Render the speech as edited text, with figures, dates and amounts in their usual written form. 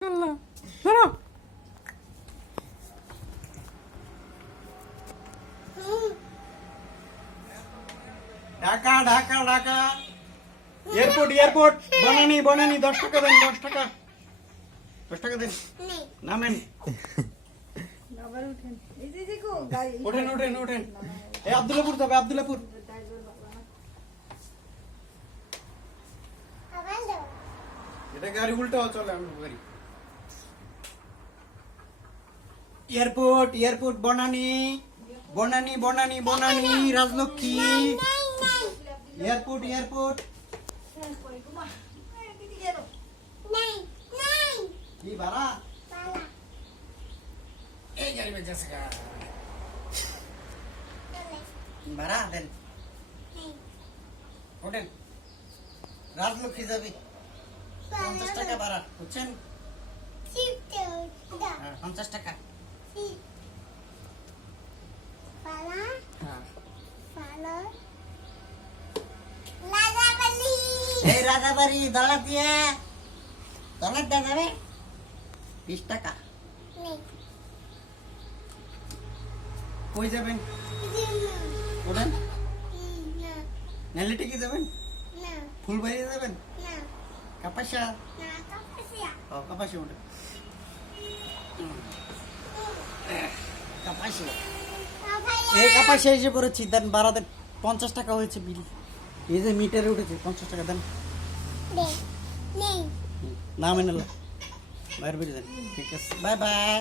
আল্লাহ ধরো Dhaka Dhaka Dhaka airport airport Banani Banani 10 টাকা দেন 10 টাকা 10 টাকা দেন নামেন আবার উঠেন এই যে গো গাড়ি ওঠেন ওঠেন ওঠেন এই আব্দুল্লাহপুর যাবে আব্দুল্লাহপুর এটা গাড়ি উল্টো চলে আমি গাড়ি airport airport Banani Banani Banani Banani Rajlakshmi airport airport কি ভাড়া এই গাড়ি में जैसे का ভাড়া দেন ওঠেন রাজলক্ষ্মী যাবি 50 টাকা ভাড়া বুঝছেন 50 টাকা এই রাজাবাড়ি দলাত দিয়ে দলাত দেওয়া যাবে 20 টাকা কই যাবেন ওঠেন নেলিটি কি যাবেন ফুলবাড়ি যাবেন কাপাসা ও কাপাসা ওঠেন কাপাসা এই কাপাসা এসে পড়েছি দেন ভাড়া দেন 50 টাকা হয়েছে বিল এই যে মিটারে উঠেছে 50 টাকা দেন না মেনে বাইরে বেরিয়ে দেন ঠিক আছে বাই বাই